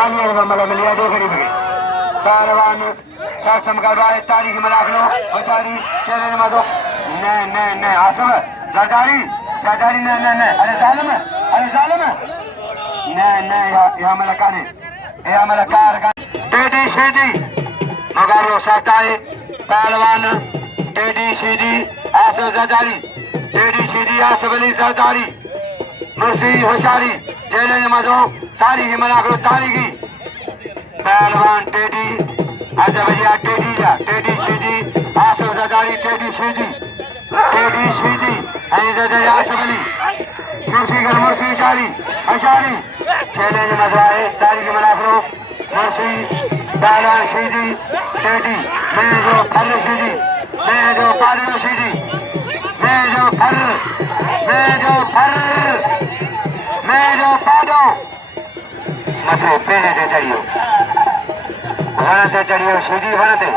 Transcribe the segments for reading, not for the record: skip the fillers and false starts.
शालिया मतलब मिलिया दो खड़ी भी पहलवान शासम करवाए तारीख में रख लो बेचारी चले मदो ने ने ने आसम जरदारी जरदारी ने ने ने अरे जालिम ने ने या मलकाने या मलकार का टेडी सीधी मगारो साताए पहलवान टेडी सीधी आसो जरदारी टेडी सीधी आसो बली जरदारी मुर्सी होशियारी चले मदो तारीख में रख लो तारीखी पहलवान टेडी आजा भैया टेडी सीधी आसो जरदारी टेडी सीधी आसबली मुर्सी चारी हशारी चैलेंज मजवाए तारीख मनाफरो मुर्सी पहलवान सीधी टेडी मैं जो फर सीधी मैं जो पादो सीधी मैं जो पादो मथे पेड़े से चढ़ियो वण ते चढ़ियो सीधी वण ते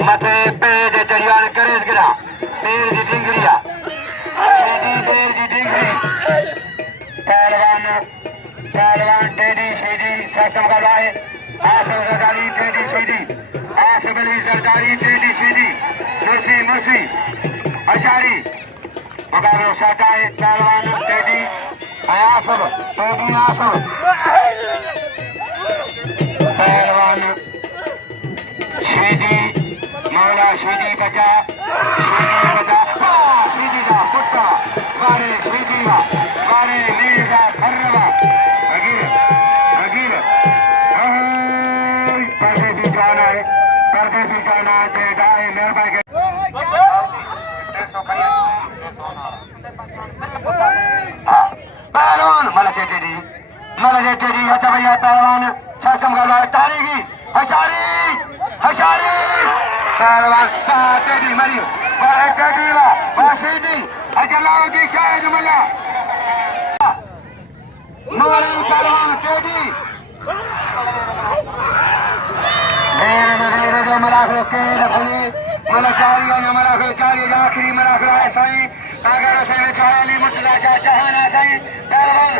मथे पेड़ ते चढ़ियो ने करेस गिरा पेड़ की ढिंगरिया पेड़ की ढिंगरी पहलवान टेडी सीधी सतम करवाए आसो जरदारी टेडी सीधी आसबली जरदारी टेडी सीधी मुर्सी हजारी मुकाबलो सटाए पहलवान टेडी आसब टेडी आसब पहलवान सीधी मौला सीधी बचा सीधी का पुट्टा बारे सीधी का बारे नील का खर्रवा अगीर पर्दे भी जाना है जेडाए मेहरबानी पहलवान मलके तेरी अच्छा भैया पहलवान शासम का तारीखी हशारी पहलवान टेडी मरी टेडी सीधी अजलाउद्दीन शाह जुमला मोरी पहलवान टेडी मेरे मराखो के रखिए मलचारी मराखो चारी आखिरी मराखो है साईं अगर से चाली मुतला जहाना साईं पहलवान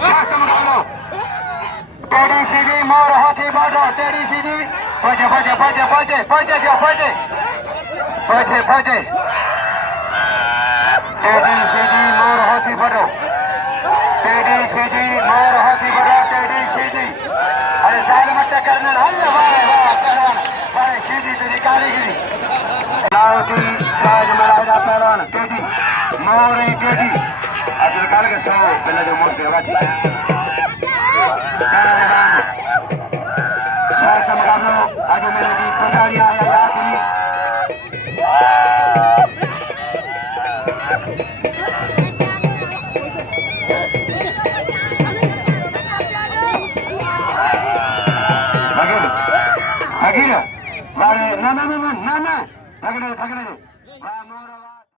शासम करो टेडी सीधी मोर हाथी बाटो टेडी सीधी पहुंचे टेडी सीधी मोर हाथी बाटो टेडी सीधी अरे जालिम करने वाले सीधी तो निकाली गई साज मलाइदा पहलवान टेडी मोर टेडी आज निकाल के सो पहले जो मोर के आज मेरे की पुजारी आया ना